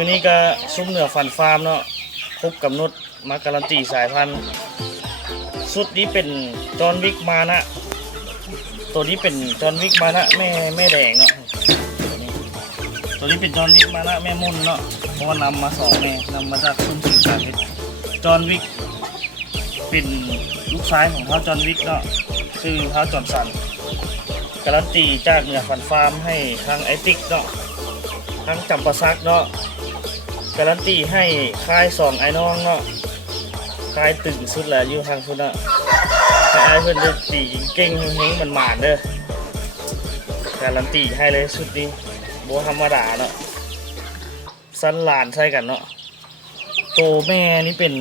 มื้อนี้ก็ซุ้มเหนือฟันฟาร์มเนาะครบกำหนดมาการันตีสายพันธุ์สุดนี้เป็นจอห์นวิกมานะตัวนี้เป็นจอห์นวิกมานะแม่แดงเนาะตัวนี้เป็นจอห์นวิกมานะแม่มุ่นเนาะเพราะว่านำมา2แม่นำมาจากซุ้มสื่อสารเพชรจอห์นวิกเป็นลูกชายของเท้าจอห์นวิกเนาะชื่อเท้าจอห์นสันการันตีจากเหนือฟันฟาร์มให้ทางไอติกเนาะทางจำปาซักเนาะการันตีให้ค่าย2ไอ้น้องเนาะค่ายตึงสุดแหละอยู่ทางพุ่นเนาะไอ้เพิ่นได้ตีเก่งเฮงมันหมานเด้อการันตีให้เลยสุดนี้บ่ธรรมดาเนาะสันหลานใช่กันเนาะโตแม่นี่เป็น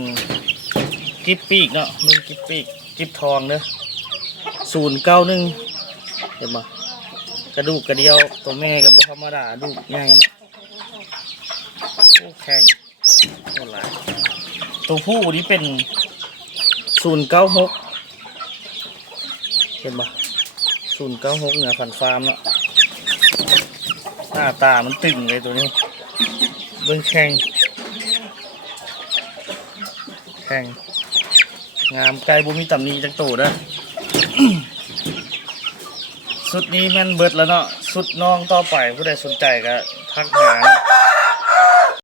กิฟปีกเนาะมึงกิฟปีกกิฟทองเด้อ091เห็นบ่กระดูกกระเดียวตัวแม่กับบ่ธรรมดาดูใหญ่เนาะโอ้แข็งโคตรหลายตัวผู้นี้เป็น096เห็นบ่096เหนือพันฟาร์มเนาะหน้าตามันตึงเลยตัวนี้เบิ่งแข็งงามไกลบ่มีตำหนิจักโตเด้อ สุดนี้แม่นเบิดแล้วเนาะสุดน้องต่อไปผู้ใดสนใจก็ทักหา